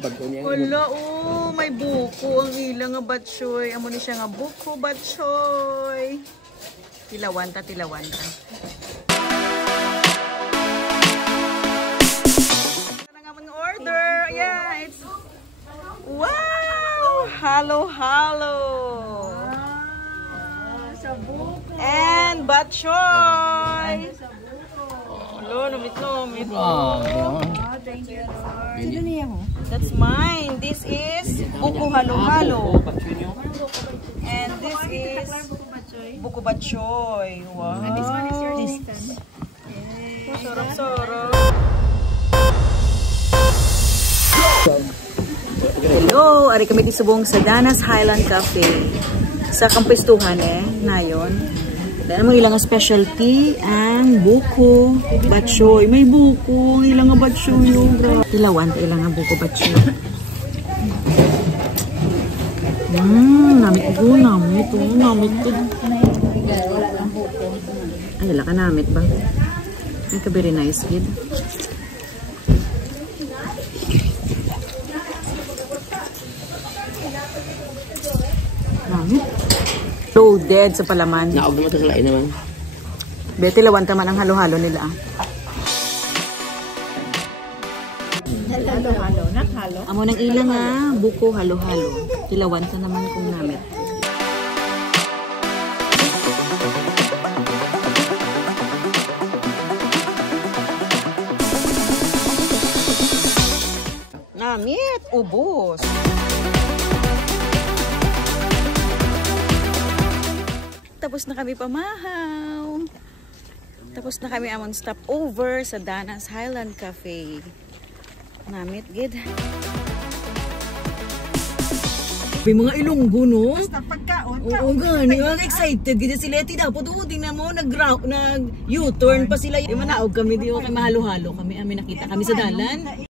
Wala, oh, may buko ang ilang nga batsoy. Amo ni siya nga buko batsoy. Tilawanta. Ito na nga mga order. Yeah, it's wow! Halo. Sa buko. And batchoy. Hello, namit. Thank you, Lord. Sino niya mo? That's mine. This is buko halo. And this is buko batchoy. Wow. And this one is your chicken. Sarap. Hello, ari kami di subong sa Danas Highland Cafe. Sa kampestuhan nayon. Dahil mo ilang specialty ang buko batchoy. May buko, ilang batchoy yung tilawan, ilang buko batchoy. Namit ko. Ay, wala ka namit ba? Ay, ka very nice, kid. Namit. Loaded sa palaman. Naog naman ito sa lain naman. Dito lawan taman ang halo-halo nila. Halo-halo. Naghalo. Amo nang ilang buko halo-halo. Tilawan sa naman kung namit. Namit, ubos. Tapos na kami pamahaw. Tapos na kami amon stop over sa Danas Highland Cafe. Namit gid. May mga Ilonggo, no? Basta pagkaon. Oo, gani. Ang excited gid sila. Dapat tingnan mo nag-U-turn pa sila. Di manaog kami, di kay mahalo-halo kami. Amin nakita kami sa dalan.